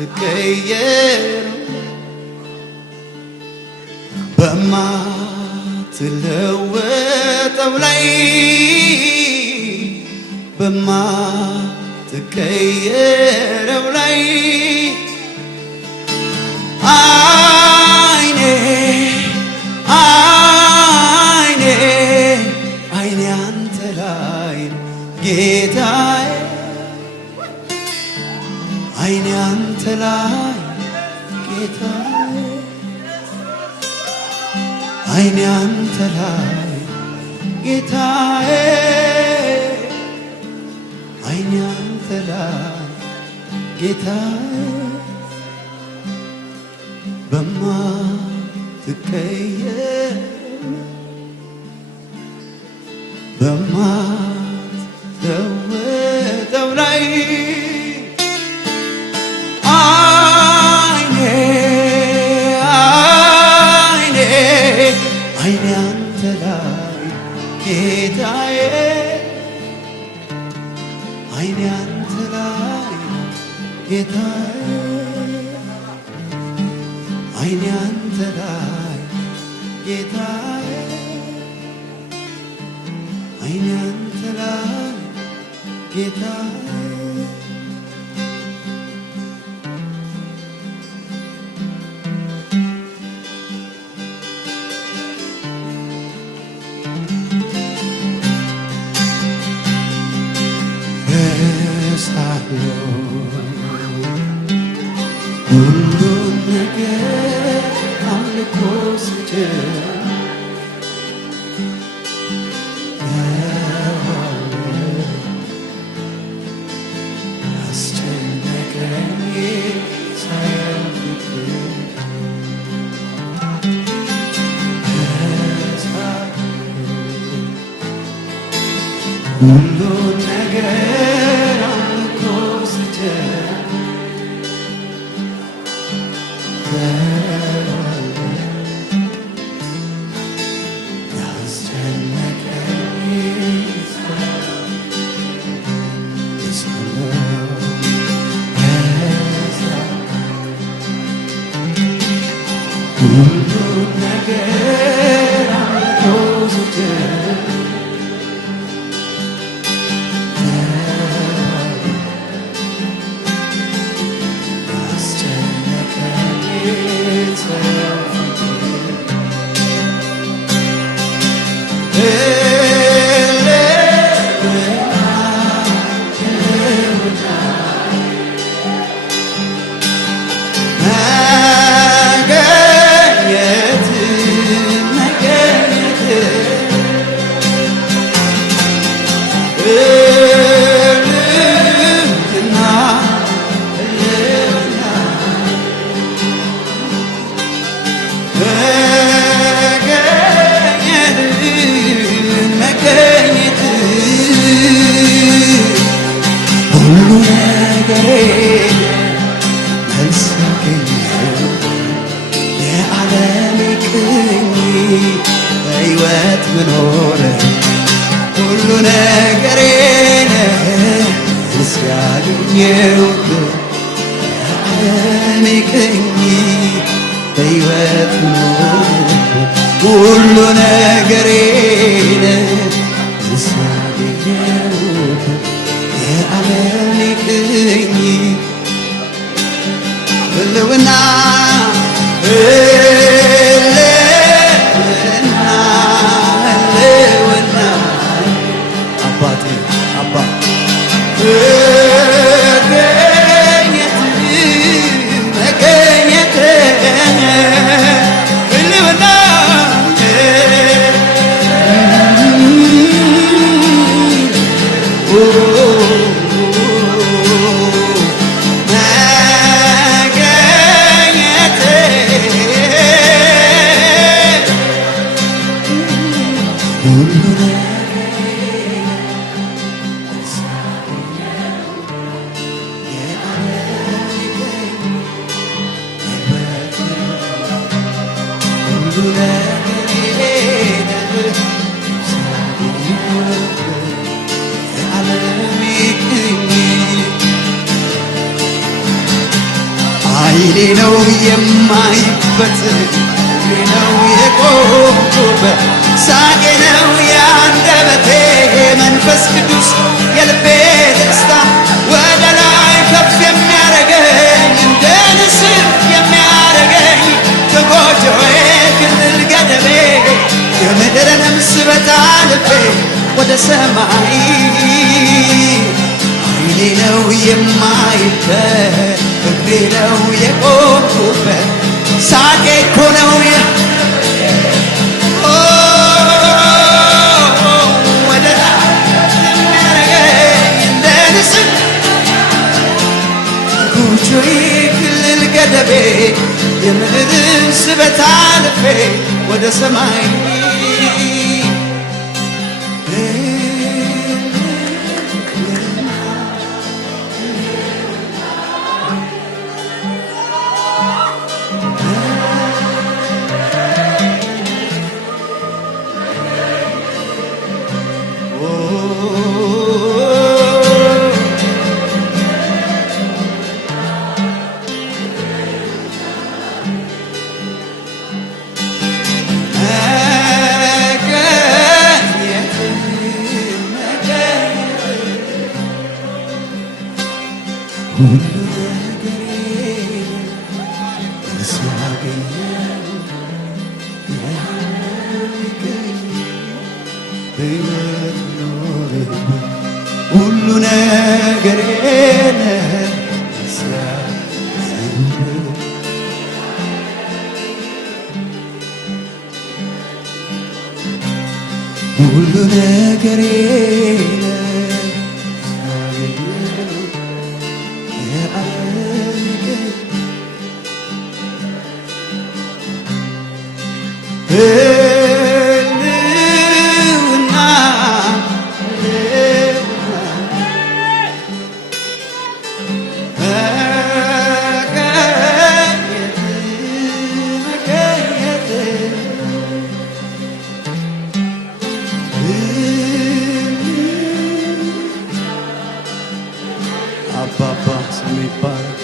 በማትቀየር በማትለወጠው ላይ በማትቀየረው ላይ አይኔ አይኔ አይኔ አንተ ላይ ጌታዬ አይኔ አንተ ላይ ጌታዬ አይኔ አንተ ላይ ጌታዬ አይኔ አንተ ላይ ጌታዬ በማትቀየር በማትለወጠው ላይ አይኔ አይኔ አይኔ አንተ ላይ ጌታዬ አይኔ አንተ ላይ ጌታዬ አይኔ አንተ ላይ ጌታዬ አይኔ አንተ ላይ ጌታዬ ሁሉን ነገር አምልኮ ስጭን አስጨነቀኝ ሳያልፍት ሁሉን ነገር አምልኮ ስጭን ሁሉን ነገር አምልኮ ስጭን ሁሉ ነገሬ መልስ ያገኘው የዓለም ቅኝ በሕይወት ምኖር ሁሉ ነገሬ መልስ ያገኘው የዓለም ቅኝ በሕይወት ምኖር ሁሉ ነገሬ መልስ ያገኘው የዓለም ቅኝ ህልውና ህልውና ህልውና አባቴ አባ መገኘት መገኘት ህልውና ኃይሌ ነው የማይበት እግሬ ነው የቆምኩበት ሳቄ ነው የአንደበቴ መንፈስ ቅዱስ የልቤ ደስታ ወደ ላይ ከፍ የሚያረገኝ እንደ ንስር የሚያረገኝ ከጎጆዬ ክልል ገደቤ የምድርንም ስበት አልፌ ወደ ሰማይ ኃይሌ ነው የማይበት እግሬ ነው የቆምኩበት ሳቄ እኮ ነው ወደ የሚያረገኝ እንደ ንስር ጎጆዬ ክልል ገደቤ የምድርን ስበት አልፌ ወደ ሰማይ ሁሉ ነገሬ ሁሉ ነገሬ ህልውና መገኘት አባባ ስም ይባረክ።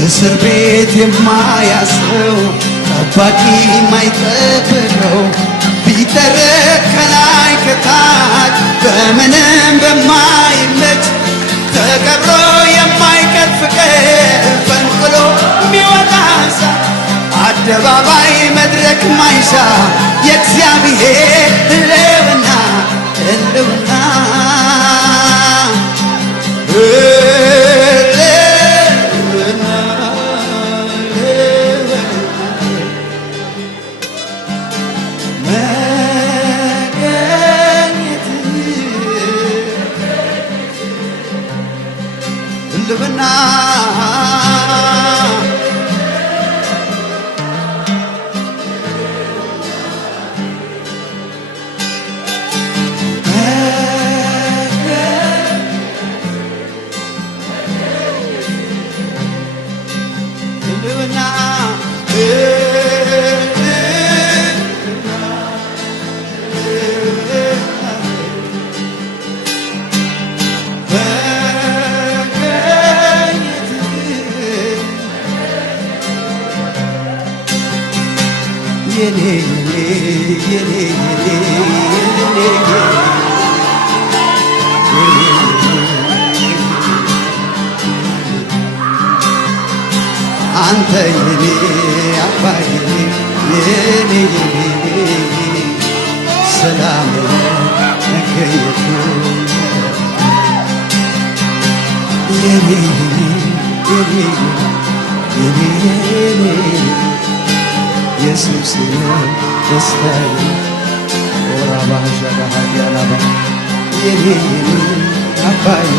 እስር ቤት የማያስረው ጠባቂ የማይጠብቀው ቢተረክ ከላይ ከታች በምንም በማይመች ተቀብሮ የማይቀር ፍቅር ፈንቅሎ የሚወጣ አደባባይ መድረክ ማይሻ የእግዚአብሔር ህልውና ህልውና ህልውና አንተ የኔ አባዬ የኔ ሰላም መገኘቱ የኔ ኢየሱስ ደስታዬ ኦራባሻ ባህያላባ የኔ አባዬ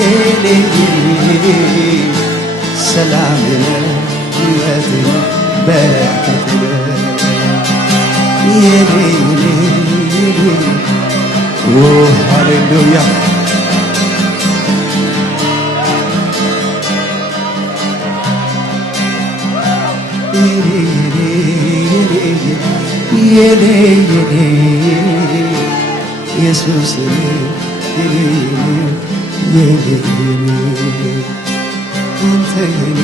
የኔ ሰላም ሕይወት በረከት የኔ ሃሌሉያ የኔ የኔ ኢየሱስ የኔ የኔ አንተ የኔ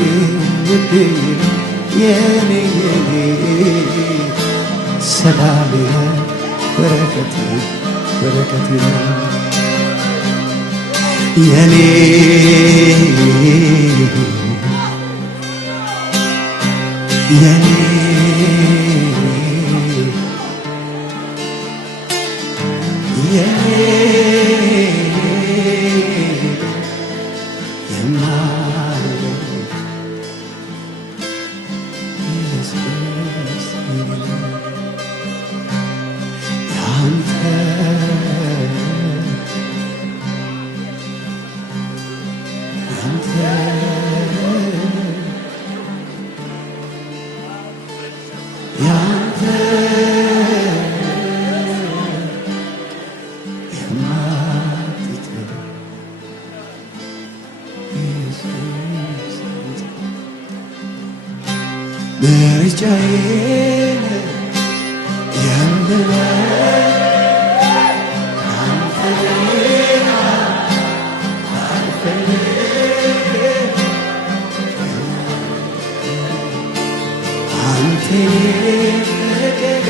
ውዴ የኔ የኔ ሰላሜ በረከቴ በረከቴ የኔ የኔ የኔ የማለው ኢየሱስ ያንተ ያንተ የማትተው ኢየሱስ ምርጫዬ የምለው አንተ ሌላ አልፈልግም አንተ ፍቅር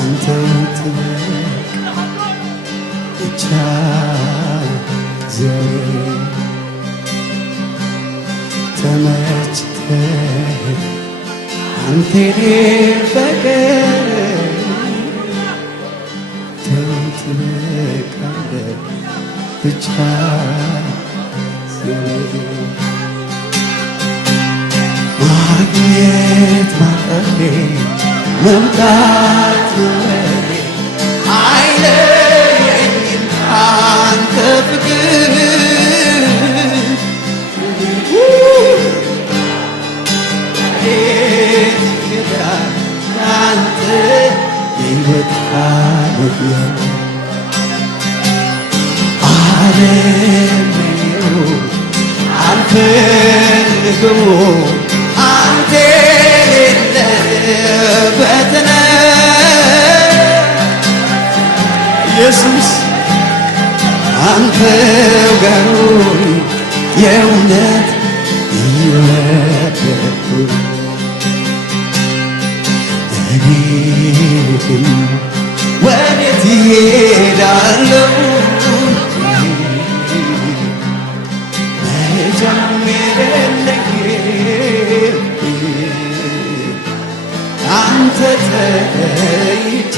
አንተ ትበቅ ብቻ ዛሬ ተመችተህ አንተ ፍቅር ትበቃለህ ብቻ ዛሬ ማግኘት ማጠፌ መምጣት መውረዴ አይለየኝም ካንተ ፍቅር የት ይሄዳል ካንተ የሕይወት መግቢያ ዓለም ነው አልፈልገውም አንተ የሌለበት ኢየሱስ አንተው ጋር የእውነት ይወደድኩ እኔ ግን ወዴት እሄዳለሁ መሄጃም የለኝም አንተ ተለይቼ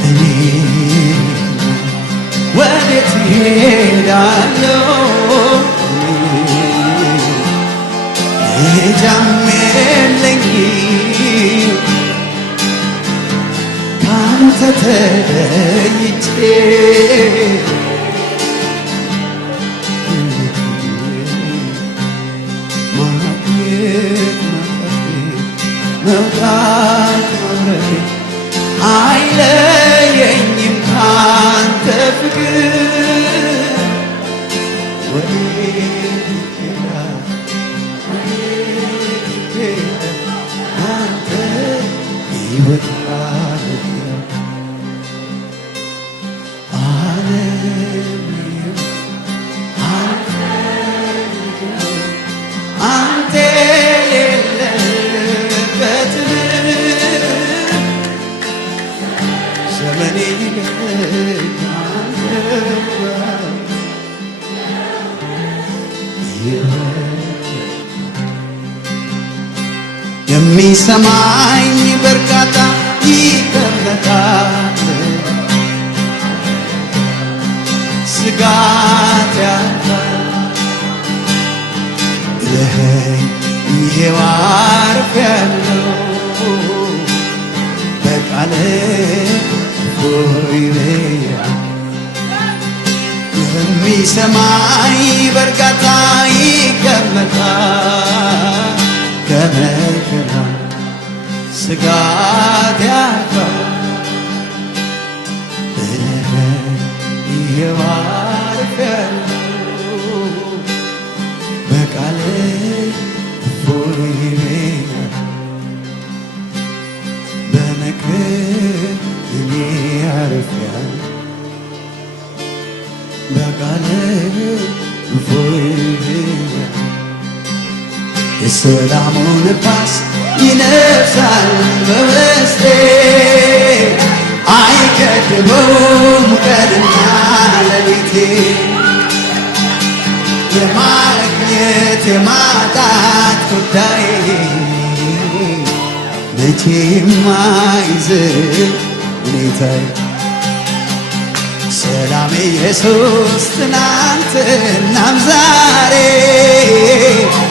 እኔ ወዴት እሄዳለሁ መሄጃም የለኝም ካንተ ተለይቼ መውጣት መውረዴ አይለየኝም ካንተ ፍቅር ወዴት ይሄዳል ወዴት ይሄዳል አንተ ሕይወት መግቢያ ዓለም አንተ የሌለበት ዘመኔ የሚሰማኝ በርካታ ይቀመጣል ስጋት ያጣል ብለኸኝ ይሄው አርፌያለሁ በቃልህ እፎይ ብያለሁ የሚሰማኝ በርካታ ይቀመጣል ከመከራ ስጋት ያጣል ብለኸኝ ይሄው አርፌያለሁ ማረፊያ በቃል እፎይ ብያለሁ። የሰላሙ ነፋስ ይነፍሳል በውስጤ አይገድበውም ቀንና ሌሊቴ የማግኘት የማጣት ጉዳይ መቼም አይዝም ሁኔታዬ ሰላም ኢየሱስ ትናንትናም ዛሬ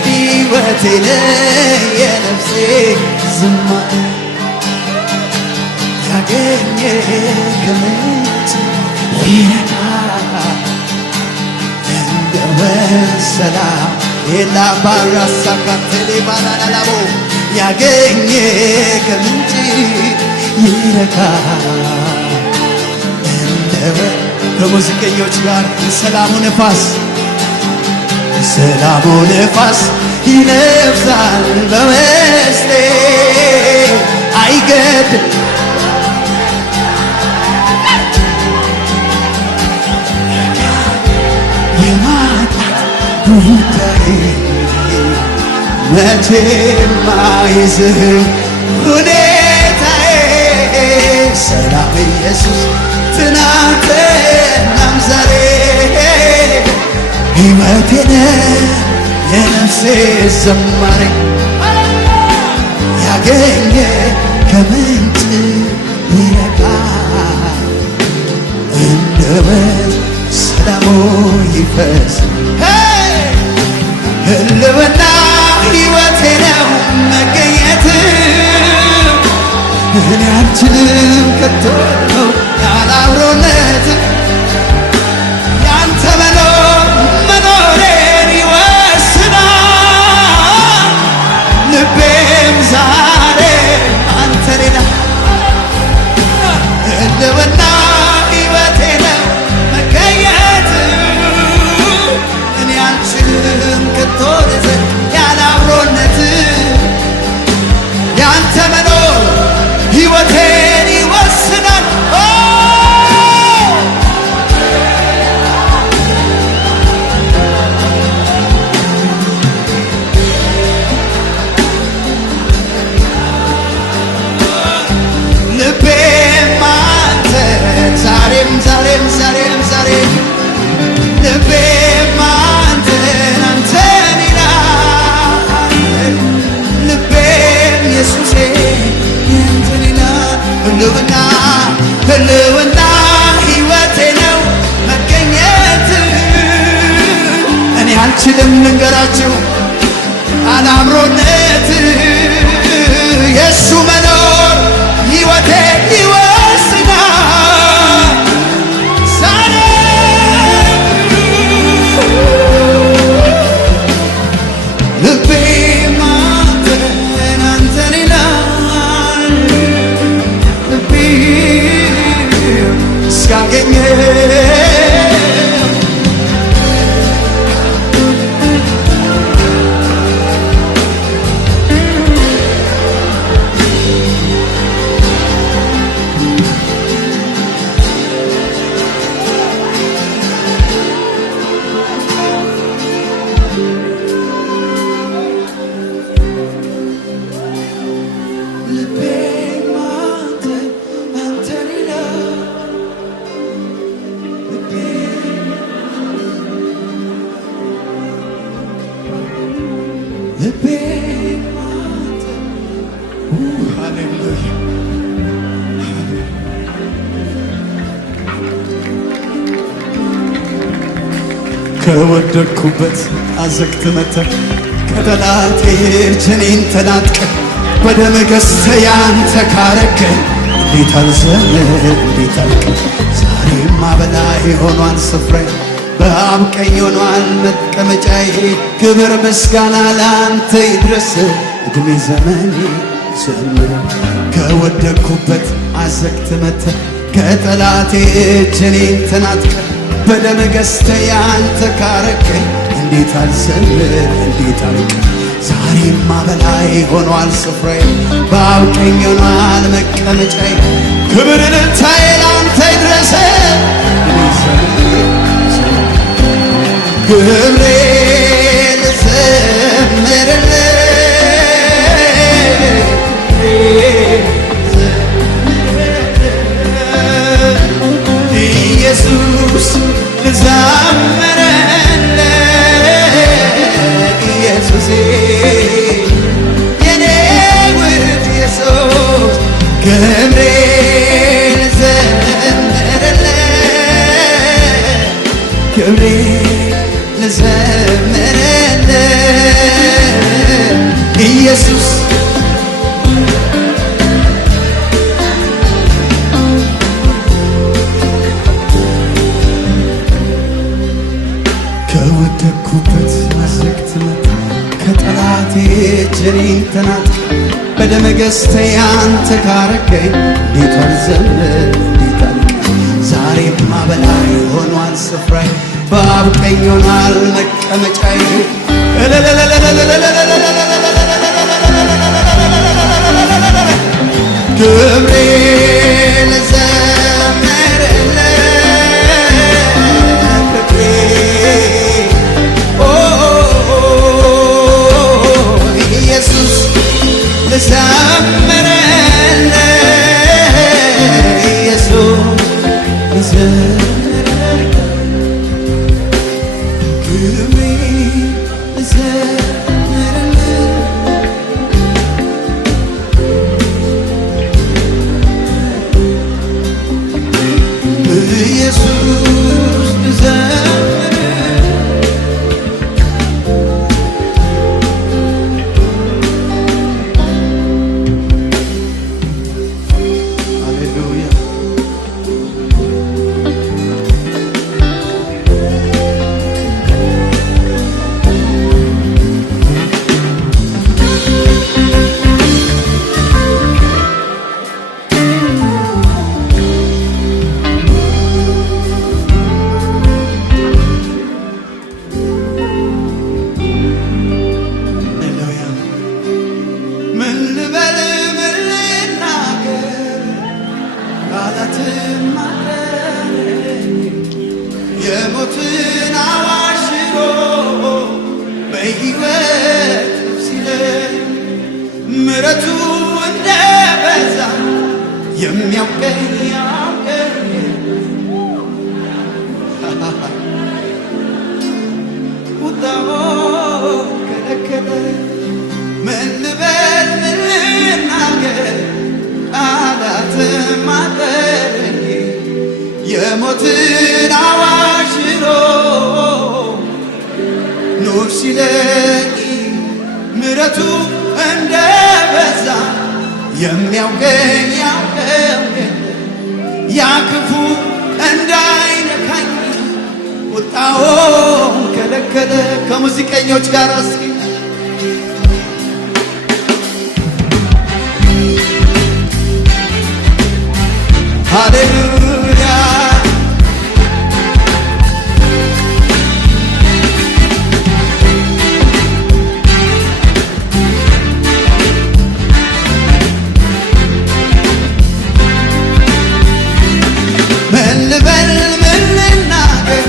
ሕይወቴ የነፍሴ ዝማሬ ያገኘ ከምንጭ ይረካ እንደ ወንዝ ሰላም የላባራሳካቴሌ ባናናላቦ ያገኘ ከምንጭ ይረካ ከሙዚቀኞች ጋር የሰላሙ ነፋስ የሰላሙ ነፋስ ይነፍሳል በውስጤ አይገድም የማጣት ጉዳይ መቼም አይዝም ሁኔታዬ ሰላም ኢየሱስ ትናንትናም ዛሬ ሕይወቴን የነፍሴ ዝማሬ ያገኘ ከምንጭ ይረካል እንደ ወንዝ ሰላሙ ይፈስ ህልውና ሕይወቴ ነው መገኘት እኔ አልችልም ከቶ ያለ አብሮነት ያንተ መኖር መኖሬን ይወስናል ልቤም ዛሬ አንተን ይላል ህልውና ሕይወቴ ነው መገኘት እኔ አልችልም ከቶ ያለ አብሮነት ያንተ መኖር ሕይወቴን ይወስናል ልቤም አንተን ዛሬም ዛሬም ዛሬም ዛሬም ልቤም አንተን አንተን ይላል ልቤም ኢየሱሴ አንተን ይላል ህልውና ህልውና ሕይወቴ ነው መገኘት እኔ አልችልም ልንገራችሁ አላምሮነት የእሱ መኖር ሕይወቴ ይወስናል ዛሬ ልቤም አንተን አንተን ይላል ልቤም እስካገኘ ሃሌሉያ ከወደቅኩበት አዘቅት መተህ ከጠላቴ እኔን ተናጥቀህ በደም ገዝተህ ያንተ ካረከኝ እንዴት አልዘምር እንዴት አልቀር ዛሬማ በላይ ሆኗል ስፍራዬ በአብ ቀኝ ሆኗል መቀመጫዬ ክብር ምስጋና ለአንተ ይድረስ ዕድሜ ዘመኔ ዘምር ከወደቅኩበት አዘቅት መተህ ከጠላቴ እኔን ተናጥቀህ በደም ገዝተህ ያንተ ካረከኝ እንዴት አልዘምር እንዴት አልቀር ዛሬማ በላይ ሆኗል ስፍራዬ በአብ ቀኝ ሆኗል መቀመጫዬ ክብር እልልታዬ ለአንተ ይድረስ ክብሬን ልዘምርልህ ኢየሱስ ልዘምርልህ ኢየሱሴ የኔ ውድ ኢየሱስ ክብሬን ልዘምርልህ ክብሬን ልዘምርልህ ኢየሱስ ከወደኩበት አዘቅት መጣ ከጠላቴ እጄን ተናጥቅ በደም ገዝተህ ያንተ ካረከኝ እንዴት አልዘምር እንዴት አልቀኝ ዛሬማ በላይ ሆኗል ስፍራዬ በአብ ቀኝ ሆኗል መቀመጫዬ ክብሬን ልዘምርልህ ኢየሱስ ልዘምርልህ ኢየሱስ ልዘምርልህ ክብሬን ልዘምርልህ ኢየሱስ ልዘምርልህ ሃሌሉያ ምን ልበል ምን ልናገር ቃላትም ማጠረኝ የሞትን አዋጅ ሽሮ በሕይወት ሲለኝ ምሕረቱ እንደ በዛ የሚያውቀኝ ያውቀኝ ቁጣው ከለከለ ምን ልበል ምን ልናገር ቃላትም አጠረኝ የሞትን አዋጅ ሽሮ ኑር ሲለኝ ምሕረቱ እንደ በዛ የሚያውቀኝ ያውቀኝ ያ ክፉ እንዳይነካኝ ቁጣውን ከለከለ ከሙዚቀኞች ጋር እስኪ ሃሌሉያ ምን ልበል ምን ልናገር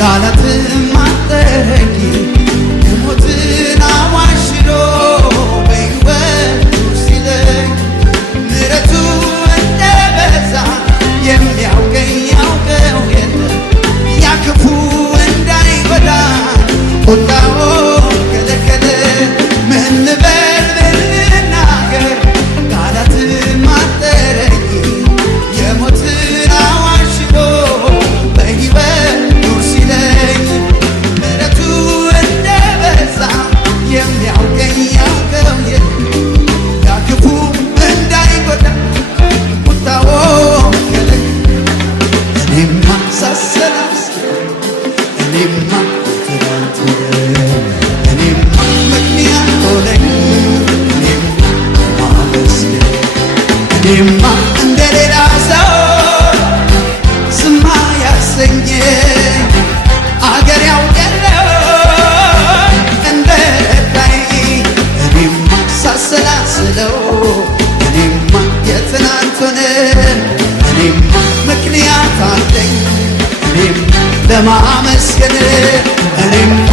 ቃላትም አጠረኝ የሞትን አዋጅ ሽሮ በሕይወቱ ሲለኝ ምሕረቱ እንደ በዛ የሚያውቀኝ ያውቀው የለም ያ ክፉ እንዳይጎዳ ቁጣውን ከለከለ ምን ልበል ምን ልናገር ቃላትም አጠረኝ የሞትን አዋጅ ሽሮ በሕይወቱ ሲለኝ ምሕረቱ እንደ በዛ የሚያውቀኝ ያውቀው የለም ያ ክፉ እንዳይጎዳ ቁጣውን ከለከለ እኔማ ሳሰላስል እኔማ ትናንት እኔማ ምክንያት ሆነኝ እኔማ ማመስገን እኔማ እንደሌላ ሰው ስማ ያሰኘኝ አገር ያውቀለው እንደ ረዳኝ እኔማ ሳሰላስለው እኔማ የትናንት ሆነ እኔማ ምክንያት ለማመስገን እኔማ